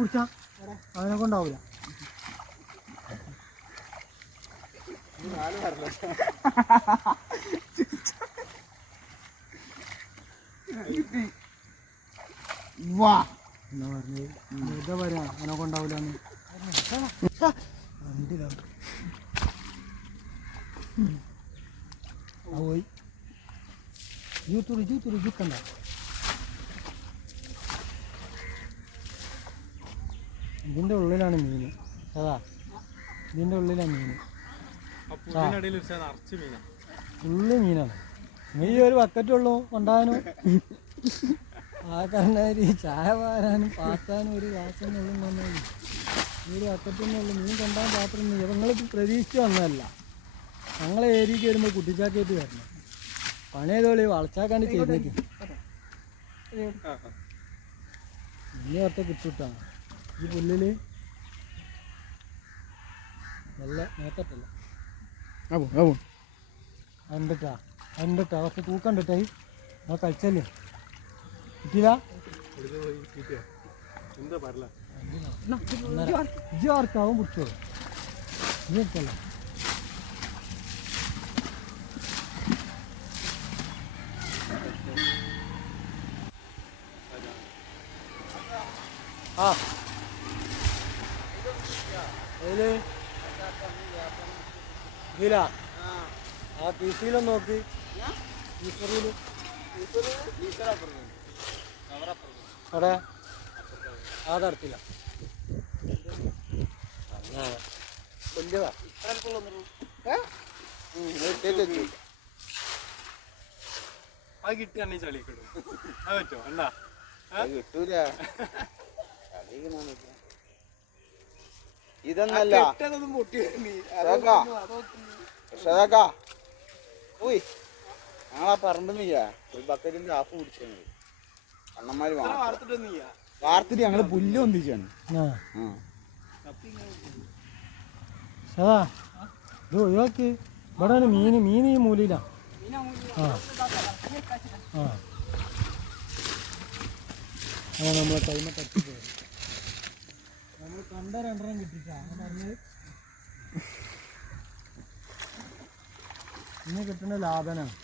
പിടിച്ചാ അവനെ കൊണ്ടാവൂല. എന്നാ പറഞ്ഞത് വെറുതെ പറയാ അവനെ കൊണ്ടാവൂലെന്ന്. വണ്ടിയിലാണ് പോയി ജൂത്തൂരി ജൂക്കണ്ട. ഇതിൻ്റെ ഉള്ളിലാണ് മീൻ. അതാ ഇതിൻ്റെ ഉള്ളിലാണ് മീൻ. ഫുള്ള് മീനാണ്. ഈ ഒരു ബക്കറ്റുള്ളൂ കൊണ്ടാകാനും ആ കണ്ണാരി ചായ വാരാനും പാത്താനും ഒരു ഗ്ലാസ്സിനുള്ളിൽ വന്നാൽ ഈ ഒരു ബക്കറ്റിനുള്ളൂ മീൻ കൊണ്ടാൻ പാത്രം. നിങ്ങൾ പ്രതീക്ഷിച്ച് വന്നതല്ല. ഞങ്ങളെ ഏരിയക്ക് വരുമ്പോൾ കുട്ടിച്ചാക്കേറ്റ് വരണം. പണി ചെയ്തോളി വളച്ചാക്കാണ്ട് ചെയ്തേക്ക്. ഇനി ഒറ്റ കിട്ടിട്ടാണ് ഈ പുല്ലില് നല്ല നേക്കട്ടല്ല. കണ്ടിട്ടാ കുറച്ച് തൂക്കണ്ടിട്ടായി ആ കഴിച്ചല്ലേ കിട്ടിയില്ല. ഇജ്ജ് ആർക്കാവും പിടിച്ചോ ഇനി എടുക്കല്ല. ആ ആ പീസിയിലൊന്ന് നോക്ക്. അവിടെ അതടത്തില്ല. വലിയതാ അത് കിട്ടിയാണെങ്കിൽ ചളി കിട്ടും. അത് പറ്റോ എന്നാ കിട്ടൂല. ഇതൊന്നല്ല ഞങ്ങളാ പറമ്പെന്നില്ല ഒരു ബക്കറ്റിന്റെ ഹാഫ് കുടിച്ചാണ് അണ്ണന്മാര് വാർത്തിട്ട് ഞങ്ങള് പുല്ല് ഒന്നിച്ചാണ്. ഇത് ഒഴിവാക്കി. ഇവിടെ മീൻ ഈ മൂലയിലാ. നമ്മളെ ടൈമ തട്ടിപ്പോയി. നമ്മൾ കണ്ട രണ്ടെണ്ണം കിട്ടിട്ടാ അങ്ങനെ പറഞ്ഞത്. ഇന്ന് കിട്ടുന്ന ലാഭനാണ്.